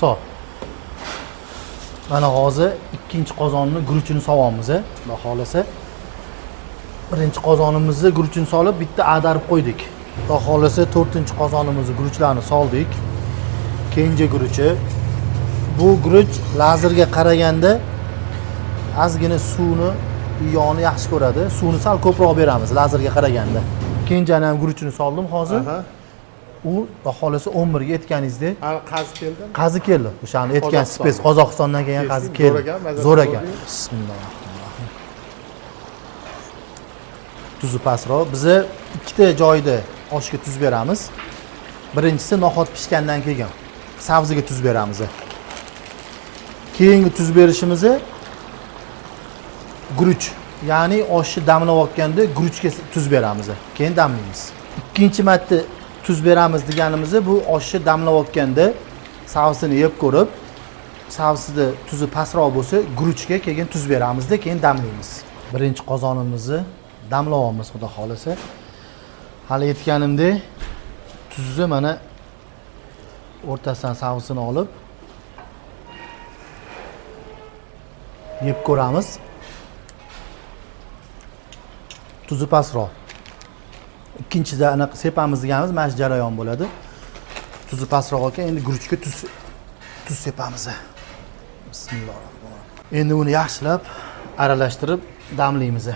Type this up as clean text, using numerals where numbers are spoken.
So. Mana hozir ikkinchi qozonni guruchini solamiz, xudo xolasa. Birinchi qozonimizni guruchini solib, bitta ag'darib qo'ydik. Xudo xolasa 4-qozonimizni guruchlarni soldik. Keyingi guruchi. Bu guruch lazerga qaraganda ozgina suvni yog'ni yaxshi ko'radi. Suvni sal ko'proq beramiz lazerga qaraganda. Keyinjani ham guruchini soldim hozir. U xudo xolasa 11 ga aytganingizda qazi keldimi? qazi keldi. O'shani aytgan spes Qozog'istondan kelgan qazi keldi. Zo'r ekan. Bismillahirrohmanirrohim. Tuzi pastroq. Biz ikkita joyda oshga tuz beramiz. Birinchisi nohot pishgandan keyin sabziga tuz beramiz. Keyingi tuz berishimiz guruch, ya'ni oshni damlayotganda guruchga tuz beramiz. Keyin damlaymiz. Ikkinchi marta tuz beramiz deganimiz bu oshni damlayotganda savsini yeb ko'rib, savsida tuzi pastroq bo'lsa, guruchga keyin tuz beramizda, keyin damlaymiz. Birinchi qozonimizni damlayapmiz, xudo xolasa. Hali aytganimdek, tuzni mana o'rtasidan savsini olib yeb ko'ramiz. Tuzi pastroq. Ikkinchida anaqa sepamiz deganimiz mana shu jarayon bo'ladi. Tuzi pastroq ekan, endi guruchga tuz sepamiz. Bismillahirrohmanirrohim. Endi uni yaxshilab aralashtirib damlaymiz.